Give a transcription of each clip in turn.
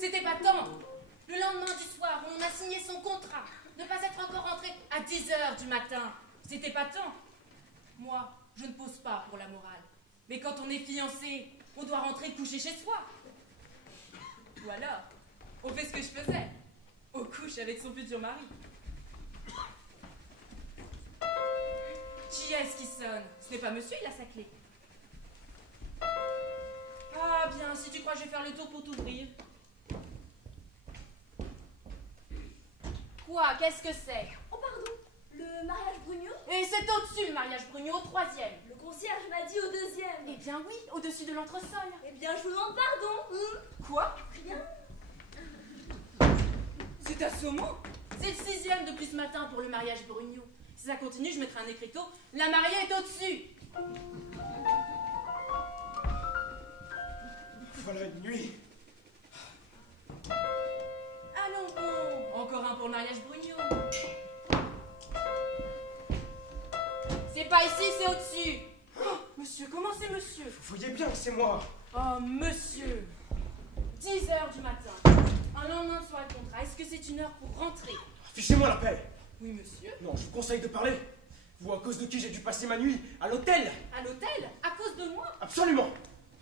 C'était pas tant. Le lendemain du soir, où on a signé son contrat, ne pas être encore rentré à 10 h du matin. C'était pas tant. Moi, je ne pose pas pour la morale. Mais quand on est fiancé, on doit rentrer coucher chez soi. Ou alors, on fait ce que je faisais. On couche avec son futur mari. Qui est-ce qui sonne? Ce n'est pas monsieur, il a sa clé. Ah bien, si tu crois que je vais faire le tour pour t'ouvrir. Quoi? Qu'est-ce que c'est? Oh pardon, le mariage Brugnot? Et c'est au-dessus le mariage Brugnot, au 3e. Le concierge m'a dit au 2e. Eh bien oui, au-dessus de l'entresol. Eh bien je vous demande pardon. Quoi? Rien. C'est assommant. C'est le 6e depuis ce matin pour le mariage Brugnot. Si ça continue, je mettrai un écriteau. La mariée est au-dessus. Voilà une nuit. Allons bon. Encore un pour le mariage Brugnot. C'est pas ici, c'est au-dessus. Oh, monsieur, comment c'est monsieur? Vous voyez bien que c'est moi. Oh, monsieur. 10 h du matin. Un lendemain de soirée de contrat. Est-ce que c'est une heure pour rentrer? Fichez-moi la paix. Oui, monsieur. Non, je vous conseille de parler. Vous, à cause de qui j'ai dû passer ma nuit à l'hôtel. À l'hôtel? À cause de moi? Absolument.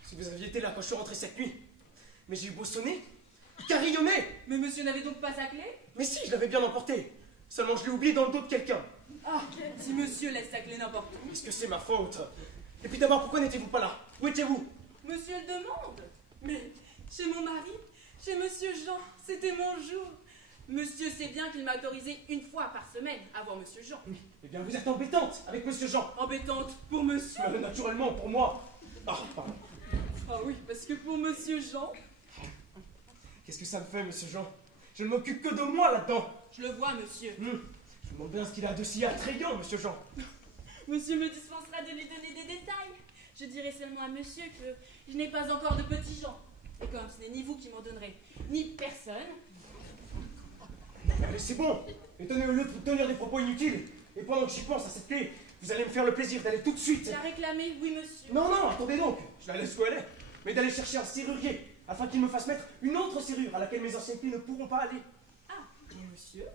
Si vous aviez été là quand je suis rentré cette nuit. Mais j'ai eu beau sonner, carillonner. Mais monsieur n'avait donc pas sa clé? Mais si, je l'avais bien emporté. Seulement je l'ai oublié dans le dos de quelqu'un. Ah, si monsieur laisse sa clé n'importe où. Est-ce que c'est ma faute? Et puis d'abord, pourquoi n'étiez-vous pas là? Où étiez-vous? Monsieur le demande. Mais chez mon mari, chez monsieur Jean, c'était mon jour. Monsieur sait bien qu'il m'a autorisé une fois par semaine à voir monsieur Jean. Oui, eh bien vous êtes embêtante avec monsieur Jean. Embêtante pour monsieur? Naturellement, pour moi. Ah, pardon. Ah oui, parce que pour monsieur Jean... Qu'est-ce que ça me fait, monsieur Jean? Je ne m'occupe que de moi là-dedans. Je le vois, monsieur. Je me demande bien ce qu'il a de si attrayant, monsieur Jean. Monsieur me dispensera de lui donner des détails. Je dirai seulement à monsieur que je n'ai pas encore de petits gens. Et comme ce n'est ni vous qui m'en donnerez, ni personne... Mais c'est bon. Et tenez, au lieu de vous tenir des propos inutiles, et pendant que j'y pense à cette clé, vous allez me faire le plaisir d'aller tout de suite... La réclamer, oui, monsieur. Non, non, attendez donc. Je la laisse où elle est. Mais d'aller chercher un serrurier, afin qu'il me fasse mettre une autre serrure à laquelle mes anciennes clés ne pourront pas aller. Ah, mais monsieur?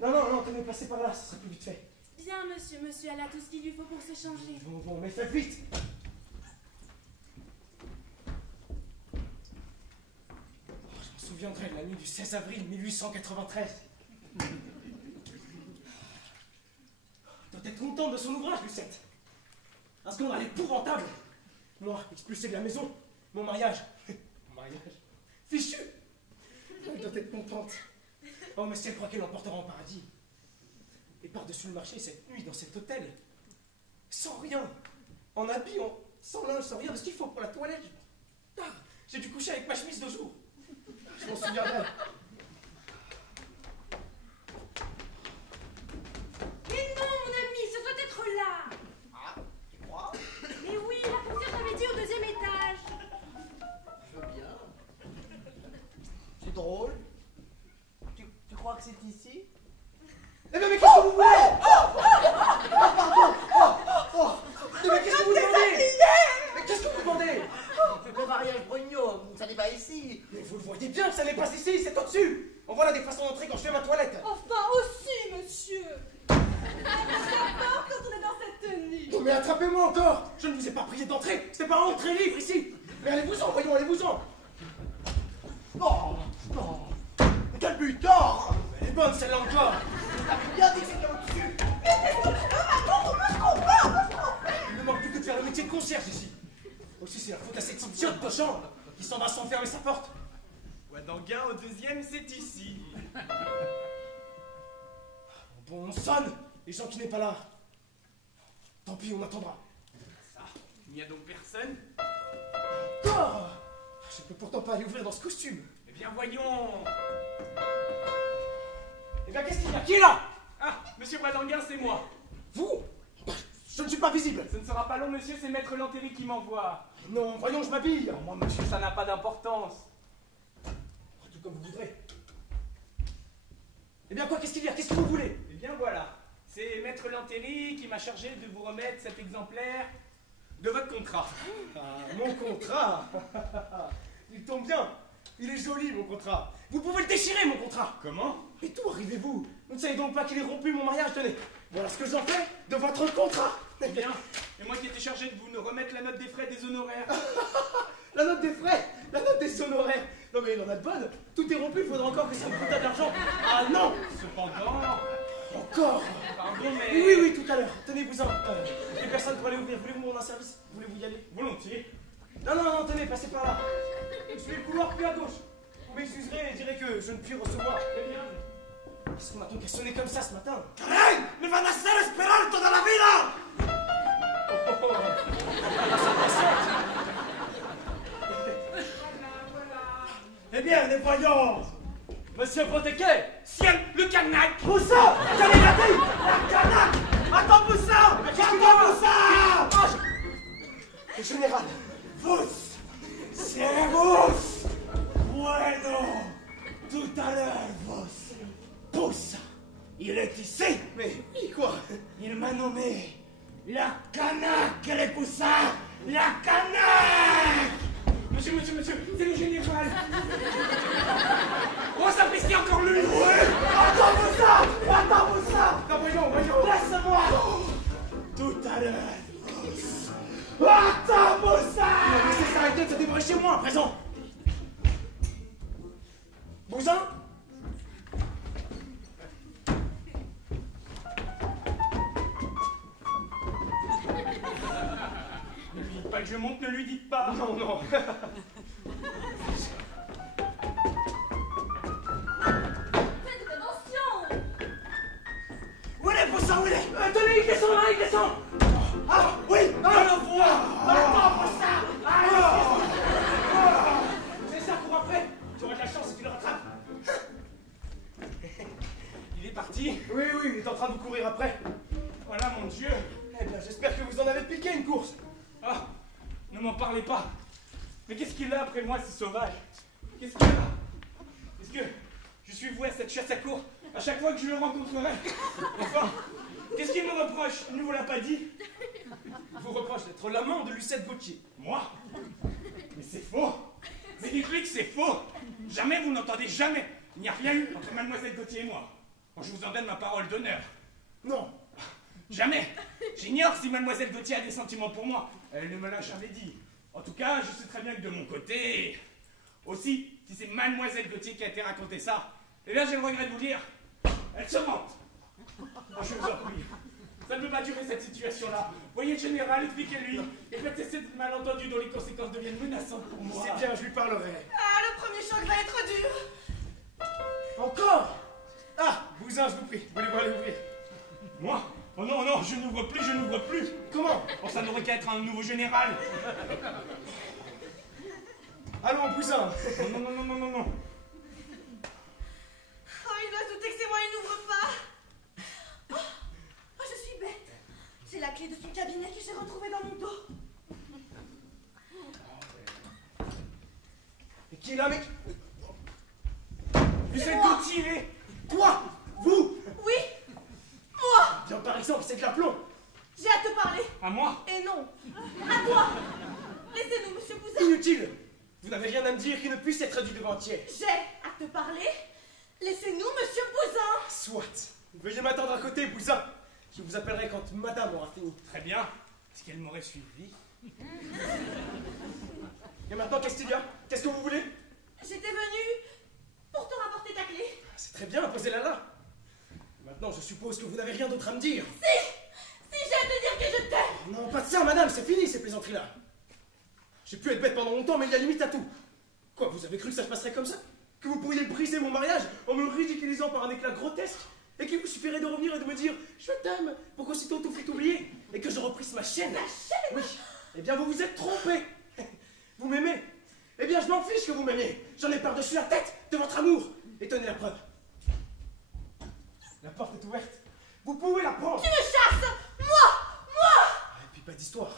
Non, non, non, tenez, passez par là, ce sera plus vite fait. Bien, monsieur, monsieur, elle a tout ce qu'il lui faut pour se changer. Bon, mais faites vite. Je me souviendrai de la nuit du 16 avril 1893. Doit être contente de son ouvrage, Lucette. Un scandale épouvantable. Moi, expulsé de la maison. Mon mariage. Mon mariage. Fichu. Elle doit être contente. Oh, mais si elle croit qu'elle l'emportera en paradis. Et par-dessus le marché, cette nuit, dans cet hôtel, sans rien, en habit, sans linge, sans rien, parce qu'il faut pour la toilette. J'ai dû coucher avec ma chemise de jour. Je m'en souviendrai. Mais non, mon ami, ça doit être là. Ah, tu crois? Mais oui, la concierge avait dit au 2e étage. Je veux bien. C'est drôle. Tu crois que c'est ici? Eh bien, mais qu'est-ce que vous voulez? Pardon. Mais qu'est-ce que vous demandez? Mais qu'est-ce que vous demandez? Le mariage Brugnot, ça n'est pas ici. Mais vous le voyez bien que ça n'est pas ici, c'est au-dessus. On voit là des façons d'entrer quand je fais ma toilette. Enfin aussi, monsieur. D'abord quand on est dans cette tenue. Non mais attrapez-moi encore. Je ne vous ai pas prié d'entrer. C'est pas entrée libre ici. Mais allez-vous-en, voyons, allez-vous-en. Oh, non. Quel butor! Elle est bonne celle-là encore. T'avais bien dit que c'était au-dessus. Il ne manque plus que de faire le métier de concierge ici. Aussi c'est la faute à cette idiote de chambre qui s'en va sans fermer sa porte. Ouadanguin au 2e, c'est ici. Bon, on sonne. Les gens qui n'est pas là. Tant pis, on attendra. Ça, il n'y a donc personne? peux pourtant pas aller ouvrir dans ce costume. Eh bien, voyons. Eh bien, qu'est-ce qu'il y a? Qui est là? Ah, monsieur Boisdanguin, c'est moi. Vous? Je ne suis pas visible. Ce ne sera pas long, monsieur, c'est Maître Lantéry qui m'envoie. Non, voyons, je m'habille. Oh, moi, monsieur, ça n'a pas d'importance. Tout comme vous voudrez. Eh bien quoi, qu'est-ce qu'il y a? Qu'est-ce que vous voulez? Eh bien, voilà. C'est Maître Lantéry qui m'a chargé de vous remettre cet exemplaire de votre contrat. Ah, mon contrat. Il tombe bien. Il est joli, mon contrat. Vous pouvez le déchirer, mon contrat. Comment? Mais d'où arrivez-vous? Vous ne savez donc pas qu'il est rompu, mon mariage? Tenez, voilà ce que j'en fais de votre contrat. Eh bien, et moi qui étais chargé de vous nous remettre la note des frais des honoraires. La note des frais, la note des honoraires. Non mais il en a de bonnes. Tout est rompu, il faudra encore que ça me coûte de l'argent. Ah non! Cependant... Encore? Pardon, mais... Oui, tout à l'heure. Tenez, vous les personnes pour aller ouvrir. Voulez-vous me rendre un service? Voulez-vous y aller? Volontiers. Non, tenez, passez par là. Suivez le couloir, puis à gauche. Vous m'excuserez et direz que je ne puis recevoir. Très bien. Qu'est-ce qu'on m'a donc sonné comme ça ce matin? Caray! Me van a hacer esperar toda la vida! Eh bien, les voyants! Monsieur Protecquet! Ciel, le canac! Poussin! Quelle est la vie? La canaque! Attends, Poussin! Attends, Poussin! Le général! Vous! C'est vous! Bueno! Tout à l'heure, vous! Pousse! Il est ici! Mais, quoi? Il m'a nommé la canaque, les poussins! La canaque! Monsieur, c'est le général. Oh, ça fait encore lui. Oui! Attends-vous ça! Non, voyons! Laisse-moi! Tout à l'heure! Attends-vous ça! Laissez s'arrêter de se débrouiller chez moi à présent! Bousin? Ne lui dites pas que je monte, ne lui dites pas. Non. Faites attention! Où est les poussins? Où est les... Tenez, il descend! Ah! Oui! Je le vois! Attends-vous ça! C'est ça, cours après! Tu auras de la chance si tu le rattrapes! Il est parti. Oui, il est en train de vous courir après. Voilà, mon Dieu. Eh bien, j'espère que vous en avez piqué une course. Ah, ne m'en parlez pas. Mais qu'est-ce qu'il a après moi, ce sauvage? Qu'est-ce qu'il a? Est-ce que je suis voué à cette chasse à courre à chaque fois que je le rencontrerai? Enfin, qu'est-ce qu'il me reproche? Il ne vous l'a pas dit? Il vous reproche d'être l'amant de Lucette Gauthier. Moi? Mais c'est faux. Mais dites-lui que c'est faux. Jamais, vous n'entendez jamais. Il n'y a rien eu entre mademoiselle Gauthier et moi. Bon, je vous en donne ma parole d'honneur. Non. Jamais. J'ignore si mademoiselle Gauthier a des sentiments pour moi. Elle ne me l'a jamais dit. En tout cas, je sais très bien que de mon côté... Aussi, si c'est mademoiselle Gauthier qui a été raconté ça, eh bien j'ai le regret de vous dire, elle se mente. Oh, je vous en prie. Ça ne peut pas durer cette situation-là. Voyez le général, expliquez-lui. Et faites cesser de malentendus dont les conséquences deviennent menaçantes pour moi. C'est bien, je lui parlerai. Ah, le premier choc va être dur! Encore? Ah, Bousin, je vous prie, voulez-vous aller ouvrir? Moi? Oh non, je n'ouvre plus. Comment? Oh, ça n'aurait qu'à être un nouveau général. Allons, Bousin. Non. Oh, il doit se douter que c'est moi, il n'ouvre pas! Oh, je suis bête! C'est la clé de son cabinet que j'ai retrouvée dans mon dos. Et qui est là, mec? Lucette moi. Gauthier. Toi? Vous? Oui! Moi! Bien, par exemple, c'est de l'aplomb. J'ai à te parler! À moi? Et non! À toi! Laissez-nous, monsieur Bousin! Inutile. Vous n'avez rien à me dire qui ne puisse être dit devant entier. J'ai à te parler! Laissez-nous, monsieur Bousin! Soit. Veuillez m'attendre à côté, Bousin. Je vous appellerai quand madame aura fini. Très bien. Est-ce qu'elle m'aurait suivi? Et maintenant, qu'est-ce qu'il y a? Qu'est-ce que vous voulez? J'étais venue pour te rapporter ta clé. C'est très bien, posez-la là. Maintenant, je suppose que vous n'avez rien d'autre à me dire. Si j'ai à te dire que je t'aime! Non, pas de ça, madame, c'est fini ces plaisanteries-là. J'ai pu être bête pendant longtemps, mais il y a limite à tout. Quoi, vous avez cru que ça se passerait comme ça? Que vous pourriez briser mon mariage en me ridiculisant par un éclat grotesque? Et qu'il vous suffirait de revenir et de me dire « Je t'aime » pour qu'aussitôt tout fût oublié et que je reprisse ma chaîne? Ma chaîne? Oui. Eh bien, vous vous êtes trompé. Vous m'aimez? Eh bien, je m'en m'en fiche que vous m'aimiez. J'en ai par-dessus la tête de votre amour. Et tenez la preuve. La porte est ouverte. Vous pouvez la prendre. Tu me chasses! Moi! Et puis pas d'histoire.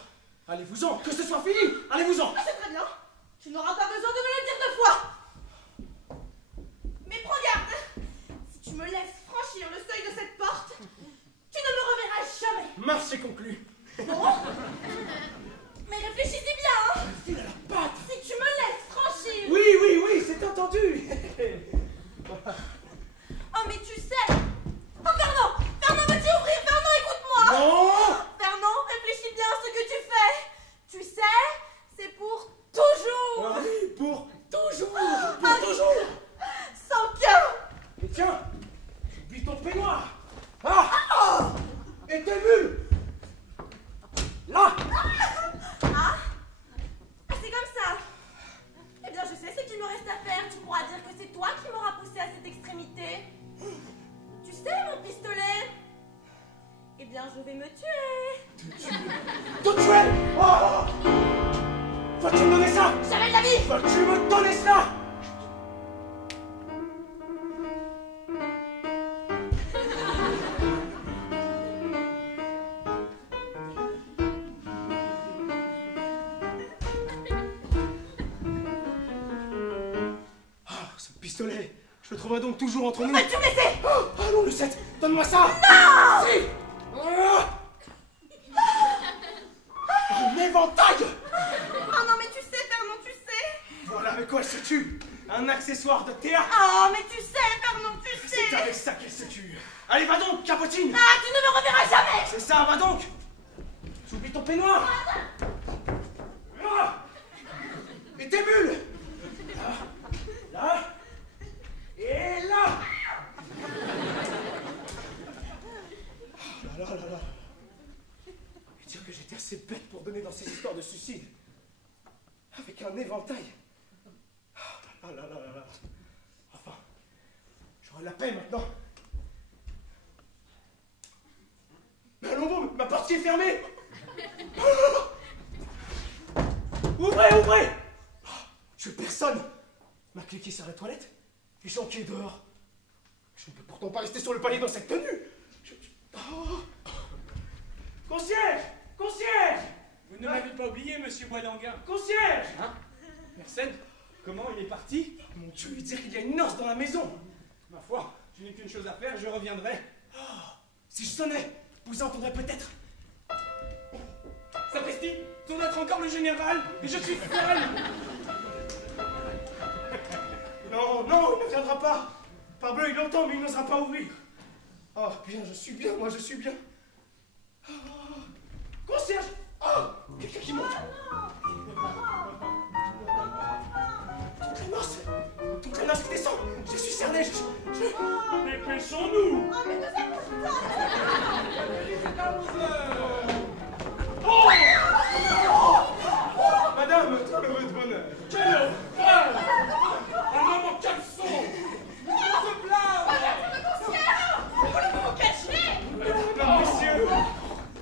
Allez-vous-en, que ce soit fini. Allez-vous-en. Ah, c'est très bien. Tu n'auras pas besoin de me le dire 2 fois. Mais prends garde. Si tu me laisses franchir le seuil de cette porte, tu ne me reverras jamais. Marche est conclue. Non. Mais réfléchissez bien, hein. File à la patte. Si tu me laisses franchir... Oui, c'est entendu. Oh, mais tu sais... Oh, Fernand, veux-tu ouvrir? Fernand, écoute-moi. Non. Fernand, réfléchis bien à ce que tu fais. Tu sais, c'est pour toujours. Oui, pour toujours. Pour toujours. Sans cœur. Et tiens, oublie ton peignoir. Ah. Et tes mules. Là. Ah, c'est comme ça. Eh bien, je sais ce qu'il me reste à faire. Tu pourras dire que c'est toi qui m'auras poussé à cette extrémité. Tu sais, mon pistolet. Eh bien, je vais me tuer. Te tuer. Oh. Faut-tu me donner ça? Jamais de la vie. Faut-tu me donner cela? Pistolet, je le trouverai donc toujours entre nous. Vas-tu me laisser? Oh, allons, Lucette, donne-moi ça. Non. Si. Un éventail. Oh non, mais tu sais, Fernand, tu sais. Voilà avec quoi elle se tue. Un accessoire de théâtre. Oh, mais tu sais, Fernand, tu sais. C'est avec ça qu'elle se tue. Allez, va donc, cabotine. Ah, tu ne me reverras jamais. C'est ça, va donc. Tu oublies ton peignoir. Là. Et tes mules. Là. Et là. Oh là là là là. Et dire que j'étais assez bête pour donner dans ces histoires de suicide. Avec un éventail. Oh là là là là là. Enfin, j'aurai la paix maintenant. Mais allons bon, ma porte qui est fermée. Ouvrez, ouvrez. Je veux personne. Ma clé qui sert à la toilette. Et Jean qui est dehors. Je ne peux pourtant pas rester sur le palier dans cette tenue. Oh. Concierge! Concierge! Vous ne m'avez pas oublié, monsieur Boisdanguin. Concierge! Hein? Mersenne, comment il est parti? Mon Dieu, il dit qu'il y a une noce dans la maison. Ma foi, je n'ai qu'une chose à faire, je reviendrai. Oh, si je sonnais, vous entendrez peut-être. Sapristi, ton être encore le général, et je suis seul. Non, non, il ne viendra pas. Parbleu, il l'entend, mais il n'osera pas ouvrir. Oh, bien, je suis bien, moi, je suis bien. Oh, concierge! Oh, quelqu'un qui monte. Toute la noce qui descend. Je suis cerné, Dépêchons-nous. Oh, mais ne s'approche pas. Oh! Madame, tout le heureux de bonheur. Quel horreur! Un homme en caleçon! Se plaint! Non, messieurs.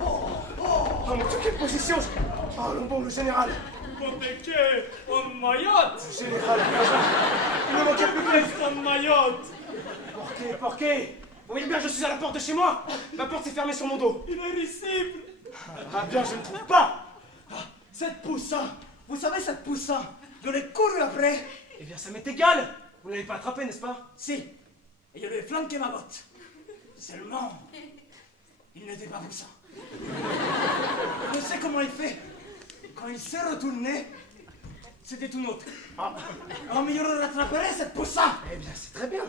Oh, mon Dieu, quelle position. Oh, bon, le général. Poteke en Mayotte! Général, il ne manquait plus que Reste en Mayotte! Porqué. Vous voyez bien, je suis à la porte de chez moi. Ma porte s'est fermée sur mon dos. Il est risible! Ah bien, je ne trouve pas. Cette poussin, vous savez cette poussin, je l'ai couru après. Eh bien, ça m'est égal. Vous ne l'avez pas attrapé, n'est-ce pas? Si. Et je lui ai flanqué ma botte. Seulement, il n'était pas poussin. Je sais comment il fait. Quand il s'est retourné, c'était tout autre. Ah, mais je le rattraperai, cette poussin. Eh bien, c'est très bien.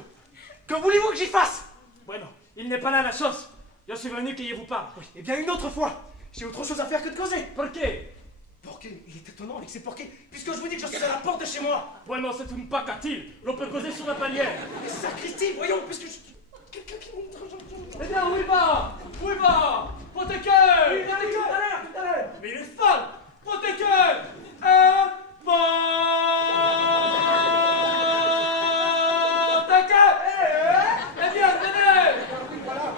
Que voulez-vous que j'y fasse? Bueno, il n'est pas là la sauce. Je suis venu qu'il vous parle. Oui, eh bien, une autre fois. J'ai autre chose à faire que de causer. Perché? Porqué, il est étonnant avec ces porqués, puisque je vous dis que je suis à la porte de chez moi. Bueno, c'est un pacatille. L'on peut causer sur la palière. Mais sacristi, voyons, puisque je... Quelqu'un qui monte... Eh bien, où il va? Où il va? Poteke! Oui, tout à l'heure. Mais il est folle! Poteke! Poteke! Eh bien, venez!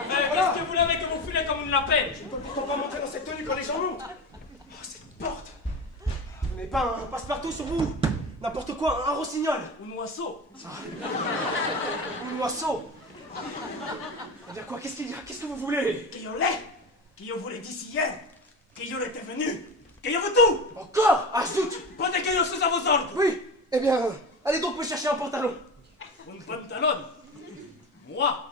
Mais qu'est-ce que vous l'avez que vous filez comme une lapine? Je ne peux pourtant pas montrer dans cette tenue quand les gens montent. Oh, cette porte. Vous n'avez pas un passe-partout sur vous? N'importe quoi, un rossignol. Un oiseau. Un oiseau. C'est-à-dire quoi? Qu'est-ce qu'il y a? Qu'est-ce que vous voulez? Que yo l'ai, que yo vous l'ai dit hier, que yo l'étais venu, que yo veux tout. Encore? Ah, zut! Pendant que je suis à vos ordres. Oui. Eh bien, allez donc me chercher un pantalon. Un pantalon. Moi.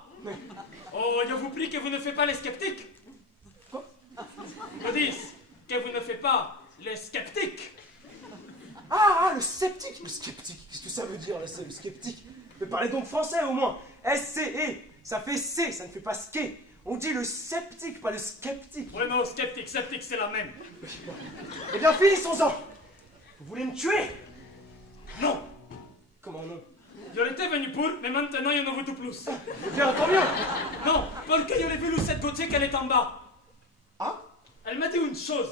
Oh, je vous prie que vous ne faites pas les sceptiques. Quoi? Je dis que vous ne faites pas les sceptiques. Ah, le sceptique. Le sceptique, qu'est-ce que ça veut dire, là, le sceptique? Mais parlez donc français, au moins. S-C-E. Ça fait C, ça ne fait pas ské. On dit le sceptique, pas le sceptique. Oui, mais sceptique, sceptique, c'est la même. Eh bien, finissons-en. Vous voulez me tuer? Non. Comment non? Je l'étais venu pour, mais maintenant il y en a tout plus. Eh bien, tant mieux. Non, parce que je l'ai vu Lucette Gauthier qu'elle est en bas. Ah? Elle m'a dit une chose,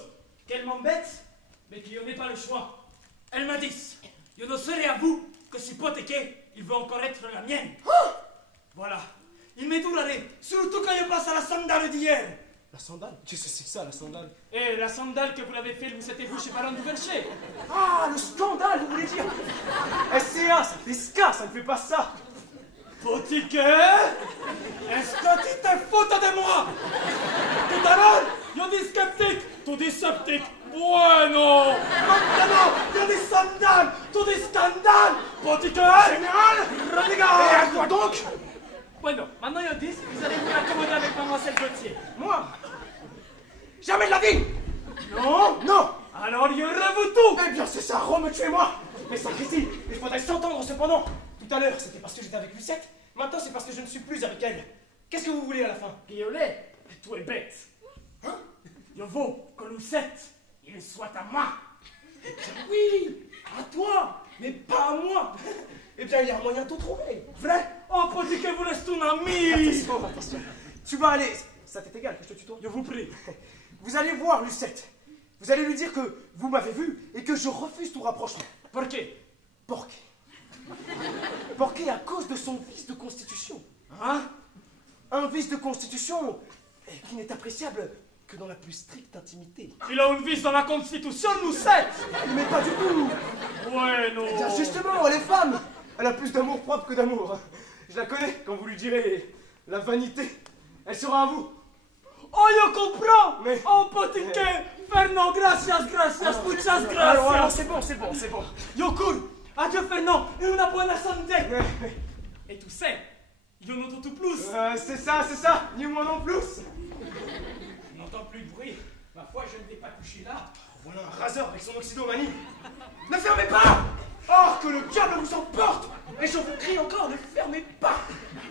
qu'elle m'embête, mais qu'il n'y en ait pas le choix. Elle m'a dit, je ne serai à vous que si Potéquet, il veut encore être la mienne. Voilà. Il m'est doularé, surtout quand je passe à la sandale d'hier. La sandale? Qu'est-ce que c'est que ça, la sandale? Et la sandale que vous l'avez fait, vous c'était vous chez Baron du Vercher. Ah, le scandale, vous voulez dire? SCA, ça fait ska, ça ne fait pas ça. Potéquet, est-ce que tu te fous de moi? Tout à l'heure, il y a des sceptiques, tout des sceptiques. Bueno. Maintenant, il y a des sandales, tout des scandales. Potéquet, Général! renégade. Et à quoi donc? Bueno, maintenant il y a 10, vous allez vous accommoder avec mademoiselle Gauthier. Moi? Jamais de la vie! Non? Non! Alors il rêve tout. Eh bien, c'est ça, Rome, tuez-moi! Mais sacristi, il faudrait s'entendre cependant. Tout à l'heure, c'était parce que j'étais avec Lucette. Maintenant, c'est parce que je ne suis plus avec elle. Qu'est-ce que vous voulez à la fin? Violet, tu es bête. Hein? Je veux que Lucette, il soit à moi. Oui! À toi! Mais pas à moi! Eh bien, il y a un moyen de tout trouver. Vrai? Oh, Potéquet, vous restez un ami. Attention, attention. Tu vas aller... Ça t'est égal que je te tutoie? Je vous prie. Vous allez voir Lucette. Vous allez lui dire que vous m'avez vu et que je refuse tout rapprochement. Pour qué? Porqué. Porqué à cause de son vice de constitution. Hein? Un vice de constitution qui n'est appréciable que dans la plus stricte intimité. Il a une vis dans la Constitution, Lucette. Mais pas du tout. Bueno. Eh bien, justement, elle est femme. Elle a plus d'amour propre que d'amour. Je la connais, quand vous lui direz la vanité. Elle sera à vous. Oh, je comprends. Mais... Oh, Potéquet, Fernand, gracias, muchas Alors, gracias. c'est bon. Yo cours. Adieu, Fernand, et una buena santé. Mais, Et tu sais, je n'entends tout plus. c'est ça, ni moi non plus. Je n'entends plus de bruit. Ma foi, je ne vais pas coucher là. Voilà un raseur avec son oxydomanie. Ne fermez pas! Oh, que le diable vous emporte! Et je vous crie encore, ne fermez pas!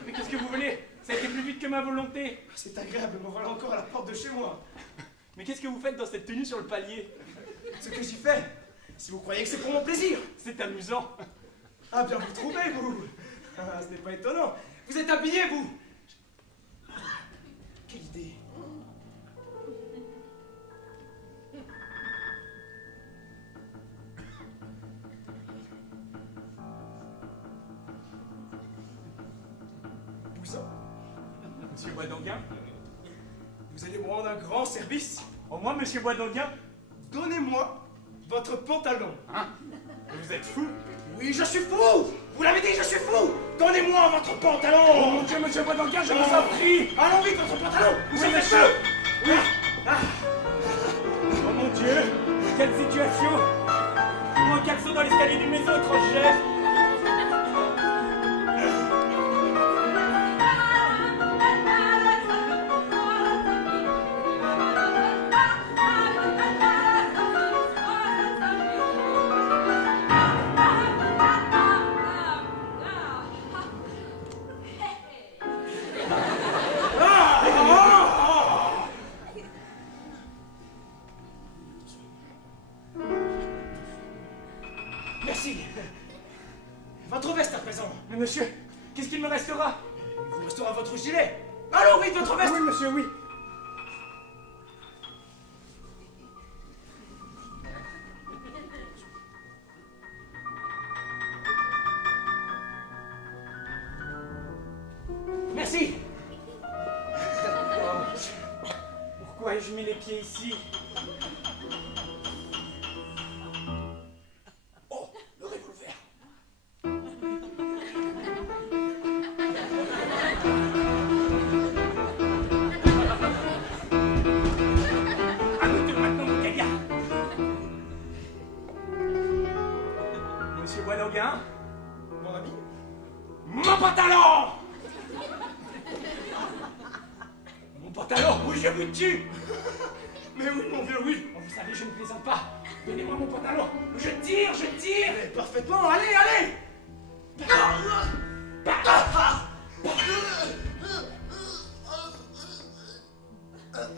Mais qu'est-ce que vous voulez? Ça a été plus vite que ma volonté. C'est agréable, me voilà encore à la porte de chez moi. Mais qu'est-ce que vous faites dans cette tenue sur le palier? Ce que j'y fais, si vous croyez que c'est pour mon plaisir. C'est amusant. Ah bien vous trouvez, vous? Ah, ce n'est pas étonnant. Vous êtes habillé, vous? Quelle idée! Bousin, Monsieur Boisdanguin? vous allez me rendre un grand service. Au moins, monsieur Boisdanguin? Donnez-moi votre pantalon. Hein? Vous êtes fou? Oui, je suis fou! Vous l'avez dit, je suis fou! Donnez-moi votre pantalon! Oh mon Dieu, monsieur Boisdanguin, je vous en prie! Allons vite, votre pantalon! Vous êtes monsieur. feu! Oui. Oh mon Dieu! Quelle situation! Moi, un caleçon dans l'escalier d'une maison étrangère! Merci! Votre veste à présent! Mais monsieur, qu'est-ce qu'il me restera? Il vous restera votre gilet! Allons vite, votre veste! Oui, monsieur, oui! Merci! Pourquoi ai-je mis les pieds ici? Oh, le revolver! Monsieur Boisdanguin? Mon ami? Mon pantalon! Mon pantalon, ou je vous tue! Mais oui, mon vieux, oui. Oh, vous savez, je ne plaisante pas. Donnez-moi mon pantalon. Je tire, je tire. Mais parfaitement, allez, allez.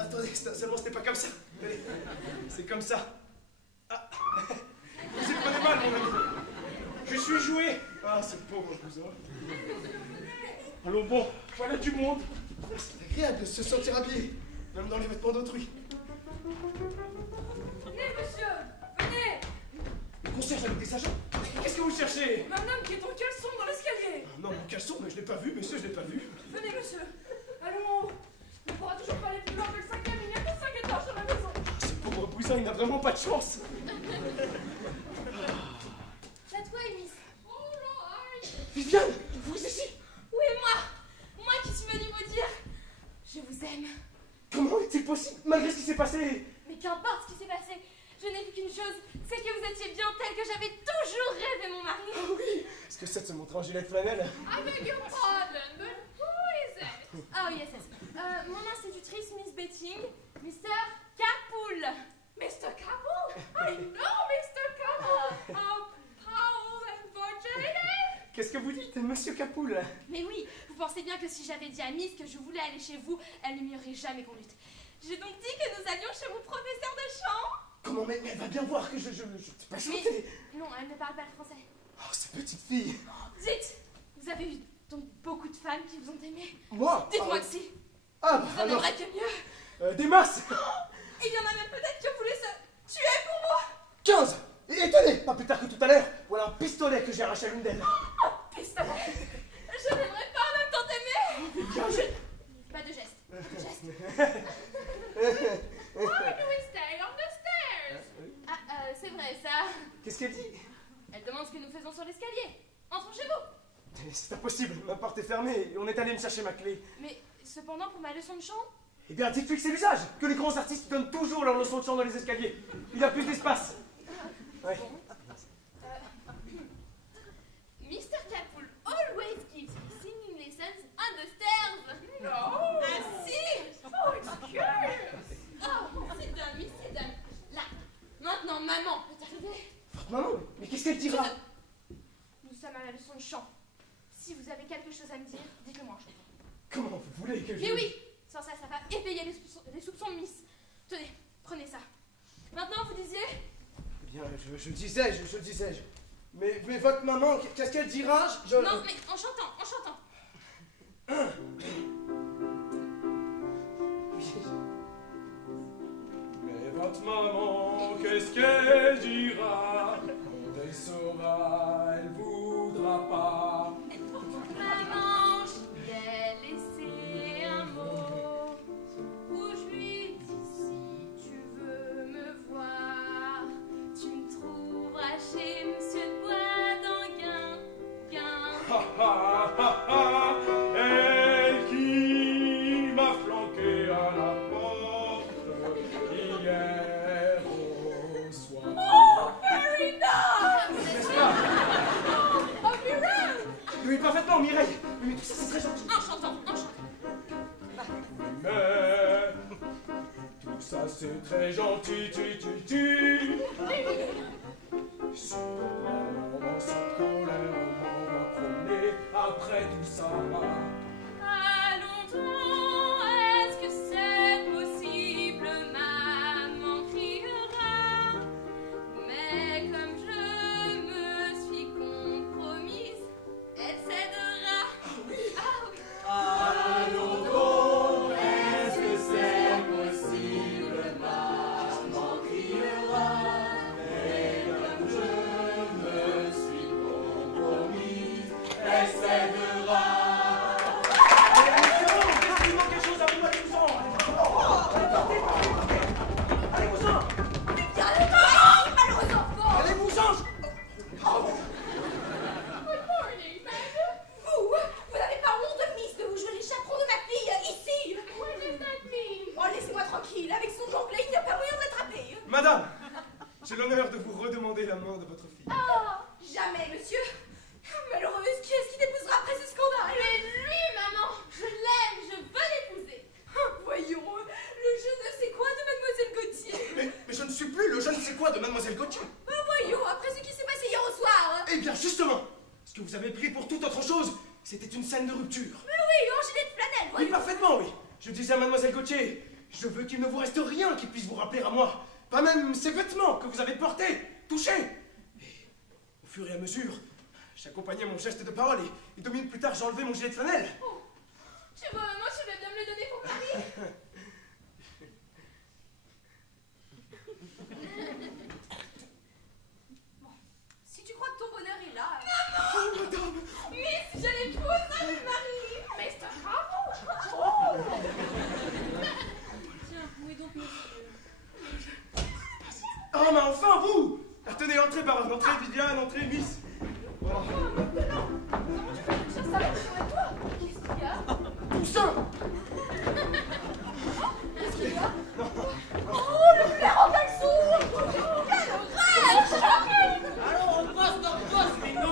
Attendez, seulement c'était pas comme ça. Allez, c'est comme ça. Ah. Vous y prenez mal, mon ami. Je suis joué. Ah, ce pauvre cousin. Allons bon, voilà du monde. C'est agréable de se sentir habillé, même dans les vêtements d'autrui. Venez, monsieur, venez. Le concierge a noté sa jambe. Qu'est-ce que vous cherchez? Un homme qui est en caleçon dans l'escalier. Non, mon caleçon, mais je l'ai pas vu, monsieur, je l'ai pas vu. Venez, monsieur. Allons en haut. On ne pourra toujours pas aller plus loin que le 5e, il n'y a que 5 étages sur la maison. Ce pauvre cousin, il n'a vraiment pas de chance. C'est à toi, Amy. Viviane, vous ici? Oui, moi qui suis venue vous dire, je vous aime. Comment est-il possible, malgré ce qui s'est passé? Mais qu'importe ce qui s'est passé, je n'ai vu qu'une chose, c'est que vous étiez bien tel que j'avais toujours rêvé, mon mari. Ah oui. Est-ce que c'est de se montrer en gilet de flanelle? I beg your pardon, but who is it? Oh, yes. Mon institutrice, Miss Betting, Mr. Capoul. Mr. Capel? I know Mr. Capel! Powell and Virginia? Qu'est-ce que vous dites, monsieur Capoul? Mais oui, vous pensez bien que si j'avais dit à Miss que je voulais aller chez vous, elle ne m'y aurait jamais conduite. J'ai donc dit que nous allions chez mon professeur de chant. Comment, mais elle va bien voir que je t'ai pas chanté. Non, elle ne parle pas le français. Oh, cette petite fille. Dites, vous avez eu donc beaucoup de femmes qui vous ont aimé? Moi? Dites-moi que si. Ah, Vous alors... n'aimerez que mieux. Des masses. Il y en a même peut-être qui voulaient se tuer pour moi. 15. Et tenez, pas plus tard que tout à l'heure, voilà un pistolet que j'ai arraché à l'une d'elles. Oh, pistolet. Je n'aimerais pas en même temps t'aimer. Pas de geste. Pas de geste. Why do we stay on the stairs? Ah, c'est vrai ça. Qu'est-ce qu'elle dit? Elle demande ce que nous faisons sur l'escalier. Entrons chez vous. C'est impossible, ma porte est fermée et on est allé me chercher ma clé. Mais cependant, pour ma leçon de chant, Eh bien, dites-lui que c'est l'usage, que les grands artistes donnent toujours leur leçon de chant dans les escaliers. Il y a plus d'espace. Ouais. Mr. Capoul always gives his singing lessons on the stairs. No. Ah si. Oh, it's curious. Oh, sit down, Miss, sit down. Là, maintenant, maman peut arriver. Votre maman? Mais qu'est-ce qu'elle dira? Nous sommes à la leçon de chant. Si vous avez quelque chose à me dire, dites-le moi en chantant. Comment vous voulez que je... Mais oui, sans ça, ça va éveiller les soupçons de Miss. Tenez, prenez ça. Maintenant, vous disiez? Eh bien, je disais. Mais votre maman, qu'est-ce qu'elle dira? Non, mais en chantant, en chantant. Mais votre maman, qu'est-ce qu'elle dira? Quand elle saura, elle voudra pas. Maman, je lui ai laissé un mot où je lui dis si tu veux me voir, tu me trouveras chez Monsieur de Boisdanguin. Ha ha ha ha, elle qui m'a flanqué à la porte hier au soir. Oh, very nice. N'est-ce pas? Oh, Mireille. Oui, parfaitement, Mireille. Mais tout ça, c'est très gentil. En chantant, en chantant. Mais tout ça c'est très gentil, Si dans cette colère on va promener après tout ça. Allons-y, est-ce que c'est possible? Maman criera. Mais comme je me suis compromise, elle cédera. Ah oui. Allons donc, est-ce que c'est possible? Maman criera. Et comme je me suis compromise, elle cédera. Est-ce qu'il manque quelque chose à vous? Allez-vous-en. Malheureux enfant. Allez-vous-en. Good morning, madam. Vous n'avez pas honte de Miss de vous jouer les chaperons de ma fille ici? What does that mean? Oh, laissez-moi tranquille. Avec son jonglé, il n'y a pas moyen de l'attraper. Madame, j'ai l'honneur de vous redemander la main de votre fille. Ah, Jamais, monsieur. Malheureuse, qui est-ce qui t'épousera après ce scandale? Mais lui, maman, je l'aime, je veux l'épouser. Voyons, le je ne sais quoi de Mademoiselle Gauthier. Mais je ne suis plus le je ne sais quoi de Mademoiselle Gauthier. Voyons, après ce qui s'est passé hier au soir. Eh bien, justement, ce que vous avez pris pour toute autre chose, c'était une scène de rupture. Mais oui, en gilet de flanelle, Oui, voyons. parfaitement, oui. Je disais à Mademoiselle Gauthier, je veux qu'il ne vous reste rien qui puisse vous rappeler à moi. Pas même ces vêtements que vous avez portés, touchés. Et au fur et à mesure, j'accompagnais mon geste de parole et 2 minutes plus tard, j'ai enlevé mon gilet de flanelle. Oh, tu vois, maman, tu vas bien me le donner pour Paris. Si tu crois que ton bonheur est là. Oh, madame! Mais si je l'épouse, Marie. Mr. Cobble. Tiens, où est donc monsieur? Oh, mais enfin, vous! Tenez, entrez par là. Entrez, Viviane, entrez, Miss. Voilà. Comment tu fais une chasse à l'homme sur toi? Qu'est-ce qu'il y a? Toussaint! Qu'est-ce qu'il y a? Oh, le flair en caleçon. Quelle rage. Alors, on poste.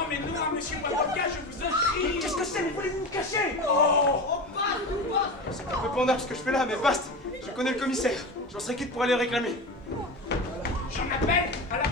Mais non, monsieur Wawaka, je vous en prie. Qu'est-ce que c'est? Mais voulez-vous vous cacher? Oh, C'est un peu pendable ce que je fais là, mais basta. Je connais le commissaire. J'en serai quitte pour aller le réclamer. j'en appelle à la